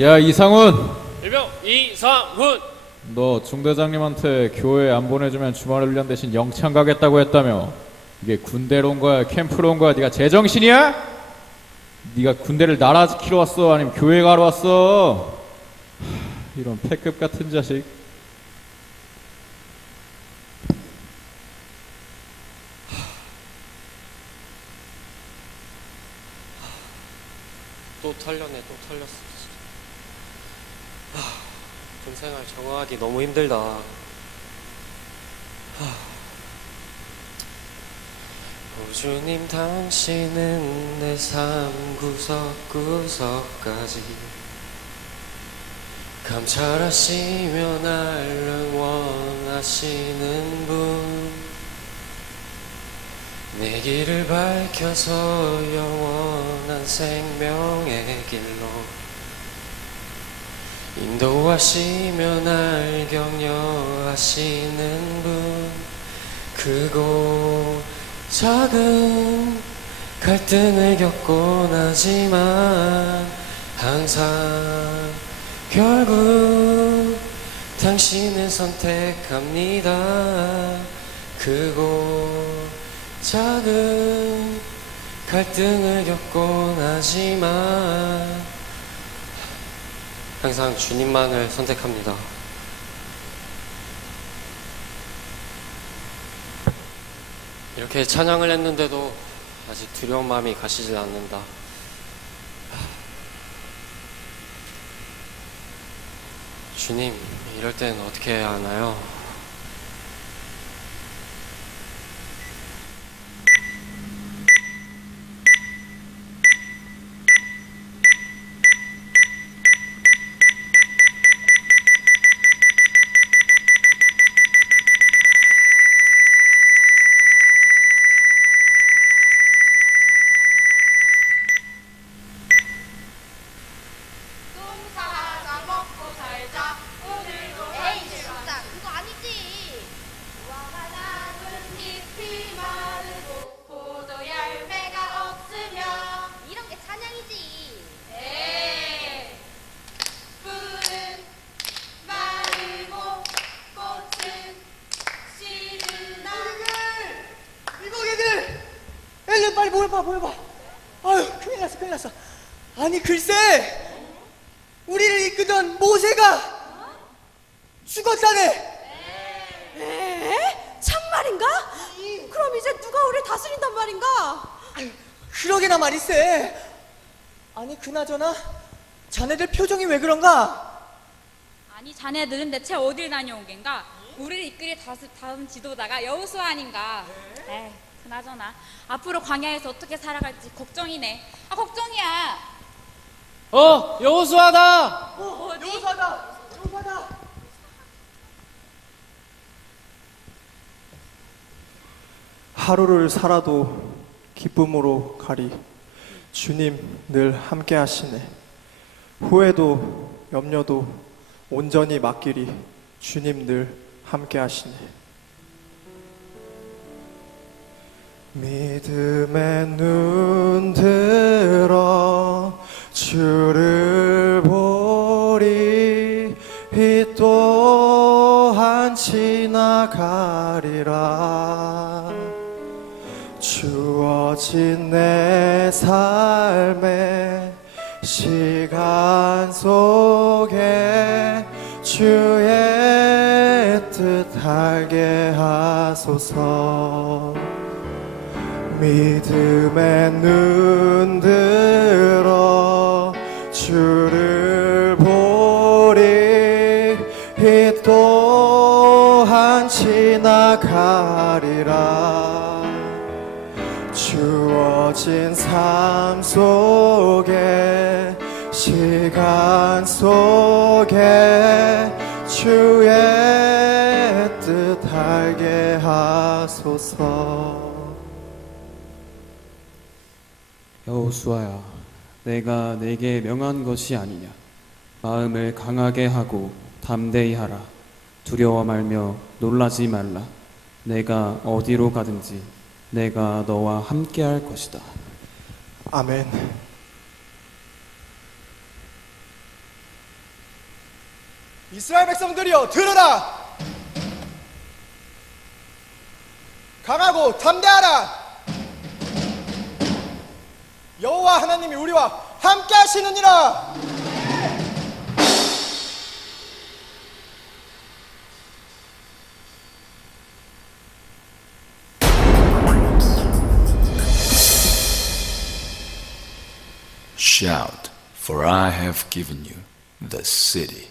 야 이상훈. 일명 이상훈. 너 중대장님한테 교회 안 보내주면 주말 훈련 대신 영창 가겠다고 했다며. 이게 군대로 온 거야 캠프로 온 거야? 네가 제정신이야? 네가 군대를 나라 지키러 왔어? 아니면 교회 가러 왔어? 하, 이런 패급 같은 자식. 또 털렸네 또 털렸어. 하, 군생활 적응하기 너무 힘들다 하. 오 주님 당신은 내 삶 구석구석까지 감찰하시며 나를 원하시는 분 내 길을 밝혀서 영원한 생명의 길로 인도하시며 날 격려하시는 분 크고 작은 갈등을 겪곤 하지만 항상 결국 당신을 선택합니다. 크고 작은 갈등을 겪곤 하지만 항상 주님만을 선택합니다. 이렇게 찬양을 했는데도 아직 두려운 마음이 가시질 않는다. 주님, 이럴 때는 어떻게 해야 하나요? 우리를 이끄던 모세가 죽었다네 에? 참말인가? 그럼 이제 누가 우리 다스린단 말인가? 그러게나 말이세 아니 그나저나 자네들 표정이 왜 그런가 아니 자네들은 대체 어딜 다녀온 겐가? 우리를 이끌이 다스, 다음 지도자가 여우수 아닌가? 에이 그나저나 앞으로 광야에서 어떻게 살아갈지 걱정이네 아 걱정이야 어, 여호수아다. 어 여사다. 여사다. 하루를 살아도 기쁨으로 가리. 주님 늘 함께 하시네. 후회도 염려도 온전히 맡기리. 주님 늘 함께 하시네 믿음의 눈 들어 주를 보리 이 또한 지나가리라. 주어진 내 삶의 시간 속에 주의 뜻 알게 하소서 믿음의 눈 들어 주를 보리. 이 또한 지나가리라. 주어진 삶 속에 시간 속에 주의 뜻 알게 하소서 여호수아야, 내가 내게 명한 것이 아니냐. 마음을 강하게 하고 담대히 하라. 두려워 말며 놀라지 말라. 내가 어디로 가든지 내가 너와 함께 할 것이다. 아멘 이스라엘 백성들이여 들으라 강하고 담대하라 여호와 하나님이 우리와 함께 하시느니라 Shout, for I have given you the city.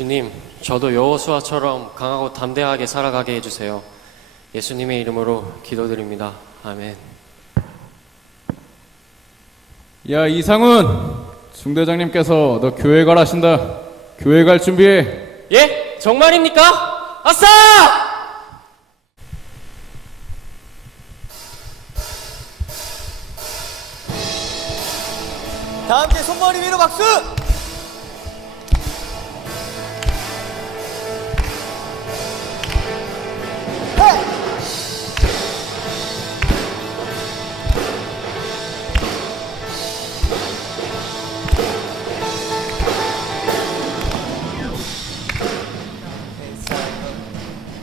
주님, 저도 여호수아처럼 강하고 담대하게 살아가게 해주세요. 예수님의 이름으로 기도드립니다. 아멘. 야 이상훈 중대장님께서 너 교회 가라신다 교회 갈 준비해 예? 정말입니까? 아싸! 다 함께 손머리 위로 박수!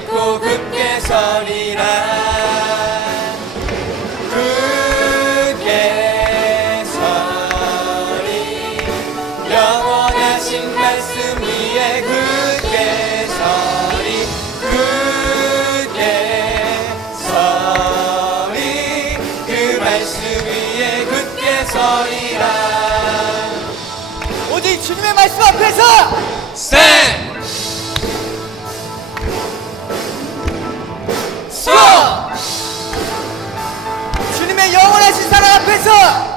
굳게 서리라. 오직 주님의 말씀 앞에서 stand 진.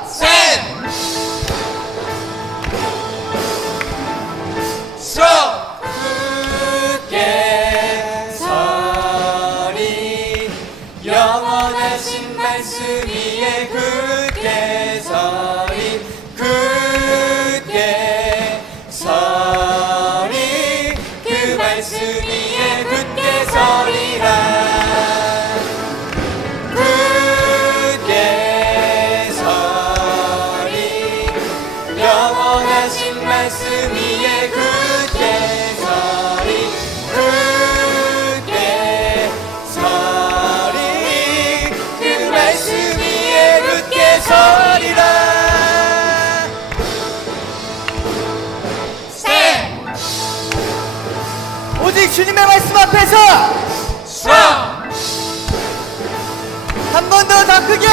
말씀 위에 굳게 서리 굳게 서리. 그 말씀 위에 굳게 서리라. 오직 주님의 말씀 앞에서 한 번 더 더 크게